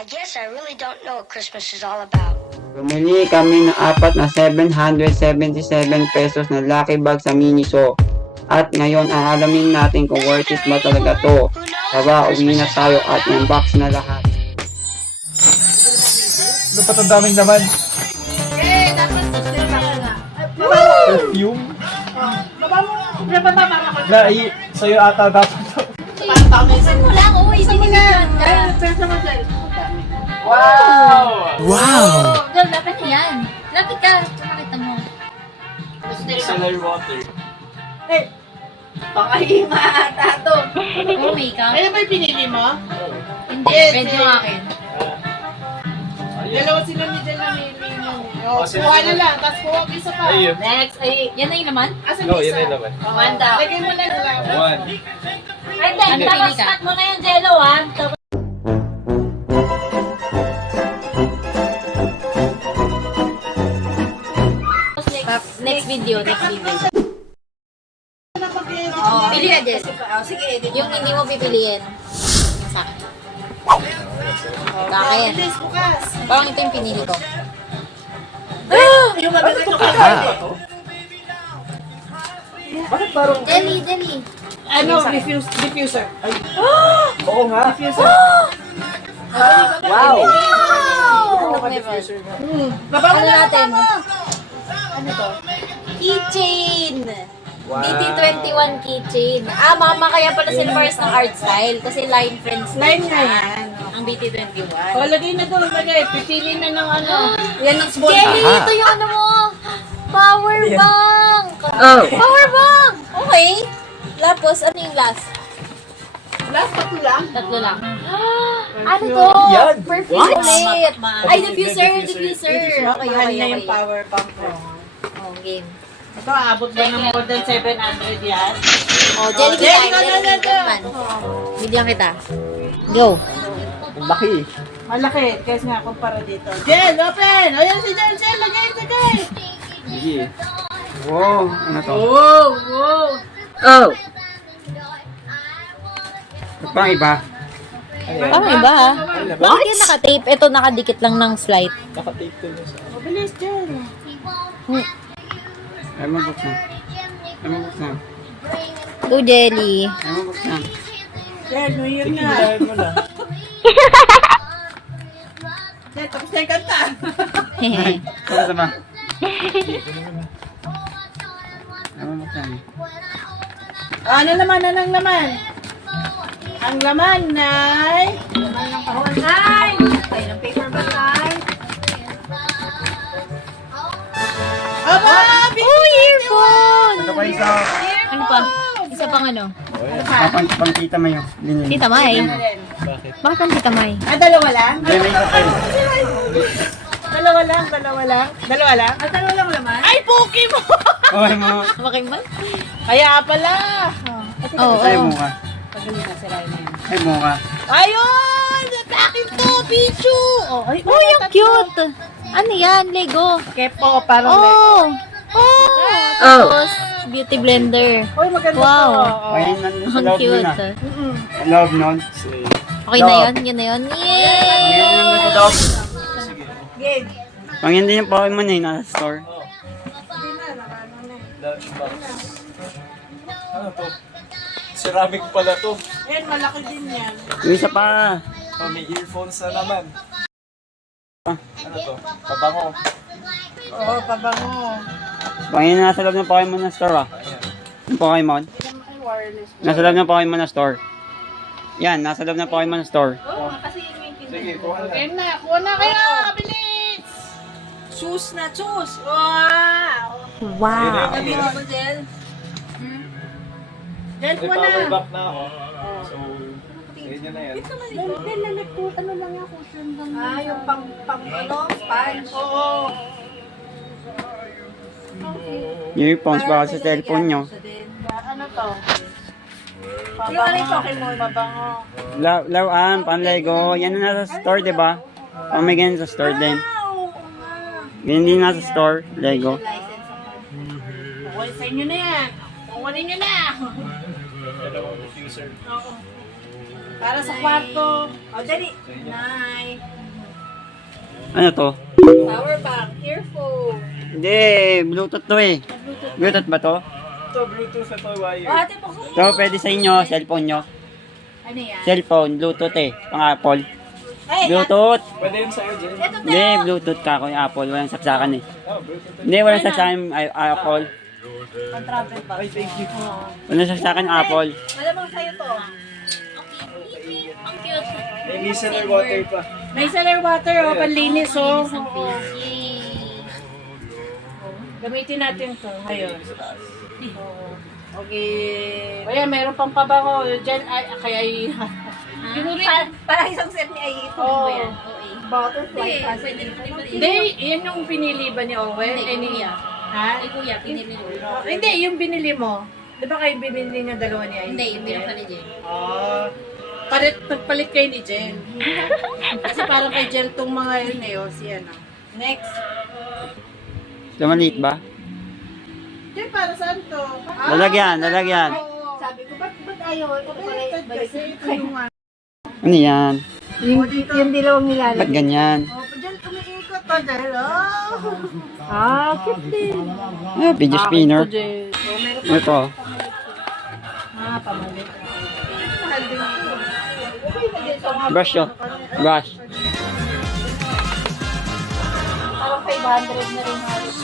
I guess I really don't know what Christmas is all about. Bumili kami ng apat na 777 pesos na lucky bag sa Miniso. At ngayon aalamin natin kung worth it ba talaga to. Tara, uwi na tayo at i-unbox na lahat. Ano pa itong daming naman? Eh, dapat gusto ka na. Perfume? Baba mo. Na, sa'yo ata dapat ito. Isa mo lang. Oo, isa mo lang. Pesa mo dyan. Wow! Oh, Dol, lapit na yan. Lapit ka. Makita mo. Micellar water. Eh, pakahima ata to. Oh, makeup. Ano ba yung pinili mo? Hindi, red yung akin. Dalawa sila ni Jen na nili mo. Oh, sila Kuha sila. na lang, tapos kuha ang isa pa. Ayun. Next, ay, yan na yung naman? Asan No, yung yun isa? na naman. Manda. Lagay mo na lang. One. Right then, Ano, tapos pili cut mo na yung jello, ha? Tapos, next video. Oh, pili ka, Jess. Sige, edit. Yung hindi mo pipiliin. Yung sa akin. Sa akin. Bilis, bukas. Parang ito yung pinili ko. Yung maganda ko Bakit parang... Jelly. Ano, diffuser. Oo nga. Wow! Baba mo Ano na natin? mo. Ano to? Keychain! BT21 keychain. Ah, mama, kaya pala sila pares ng art style. Kasi line friends. Line nga yan. Ang BT21. O, lagay na doon, lagay. Pipili na ng ano. Yan ang sponsor. Jelly, ito yung ano mo. Power bank. Oh. Power bank. Okay. Tapos, ano yung last? Last pa lang. Tatlo lang. Ano to? Yan. Perfume ulit. Ay, diffuser. Okay. Mahal na yung power bank ko. Oh, game. Ito, aabot ba ng more than 700 yan? Oh, jelly kita. Jelly naman. Bigyan kita. Go. Laki. Malaki, kasi nga kumpara dito. Jen, open! Ayan si Jen, lagay. Sige. Wow, ano to? Wow. Oh! Ito pang iba. Parang iba ha. Bakit yan naka-tape? Ito nakadikit lang ng slide. Nakatape ko na sa... Mabilis, Jen. Ay mo buksan. Go, jelly. Ay mo buksan. Jen, New Year Sige, na. hilahin mo na. Jen, tapos na yung kanta. Ano sa ba? Ay mo buksan. Ano naman? Ang laman ay... Laman ng kahon ay... Ay, ng paper bag ay... Aba! Oh, earphone! Ito pa isa. Ano pa? Isa pang ano? Pang tita mo yun. Linin. Tita May. Bakit? Bakit ang Tita May? Ah, dalawa lang? May isa pa yun. Dalawa lang? Dalawa lang? Ah, dalawa lang naman? Ay, Poki mo! Okay mo. Bakit man? Kaya pala! Oo. Ay mo ka. Pagaling na sila yun. Ay mo ka. Ayun! Sa akin to, Pichu! Oh, ay, Oh, yung cute! Ano yan? Lego. Kepo, parang Oh! Tapos, beauty blender. Uy, maganda Wow. to. Oh. Ay, nandun sa Ang loob nun cute. ah. Mm-mm. Sa loob nun. Okay na yun? Yun na yun? Ay, Yay! nandun sa loob. Game. Pang hindi yung Pokemon eh, nasa store. Lunchbox. Ano to? Ceramic pala to. Yan, malaki din yan. Yung isa pa. Oh, may earphones na naman. Ano to? Pabango. Oo, pabango. Pang yun nasa loob ng Pokemon na store ah. Ayan. Yung Pokemon. Ay, wireless. Nasa loob ng Pokemon na store. Yan, nasa loob ng Pokemon na store. Oo, kasi yun yung Sige, kuha na. game na. Kuha na kayo! Bilis! Choose na, choose! Wow! Wow! Sabi mo, Jel? Jel, May kuha power na! bank na ako. So, ganyan na yan. Ah, yung pang ano, sponge. Oo. Earphones baka sa cellphone nyo. Ano to? Yung ano yung Pokemon? Mabango. Lawan, pan Lego. Yan na nasa store, di ba? Pang may ganyan sa store din. Oo nga. Ganyan din nasa store, Lego. Okay, sa inyo na yan. Kukunin nyo na. Dalawang diffuser. Oo. Para sa kwarto. O, dali. Nay. Ano to? Power bank. Earphone. Hindi, Bluetooth to eh. Bluetooth ba to? Ito, Bluetooth ito, O, wire. ate, buksan mo. To, pwede sa inyo, cellphone nyo. Ano yan? Cellphone, Bluetooth eh. Pang Apple. Ay, Bluetooth. Pwede yun sa'yo, Jen. ito, Hindi, Bluetooth ka kung Apple. Walang saksakan eh. Oh, Bluetooth. Hindi, walang saksakan ay Apple. Pang-travel bag. Ay, thank you. Walang saksakan yung Apple. Malamang sa'yo to. Ang cute. May micellar water pa. May cellar water, o, panlinis, o. Ang Oo. Yay. Gamitin natin to. Ayun. Oo. Okay. O yan, meron pang pabango. Diyan, ay, kaya y... Para isang set ni Ay. Ano Oo. ba yan? OA. Butterfly Hindi, pass. pwede rin pala. Hindi, yan yung pinili ba ni Owen? Hindi, Eh, ni- kuya. Ha? Ay, kuya, pinili mo. Hindi, yung binili mo. Di ba kayo binili niyo dalawa ni Ay? Hindi, yung meron pa ni Jen. Nagpalit kayo ni Jen. Kasi parang kay Jen tong mga yun eh. O, si ano. Next. So, maliit ba? Jen, para saan to? Lalagyan, lalagyan. Sabi ko, ba't ayaw? Ito pala, kasi ito yung ano. Ano yan? Yung dilawang nilalagay. Ba't ganyan? Oh, Jen, umiikot to, Jen. Oh. Cute din. Ah, video spinner. Jen. Oh, meron pa. Ito. Pamalit. Mahal din ito. Okay na din sa mga... Brush to. Brush. Parang 500 na rin halos.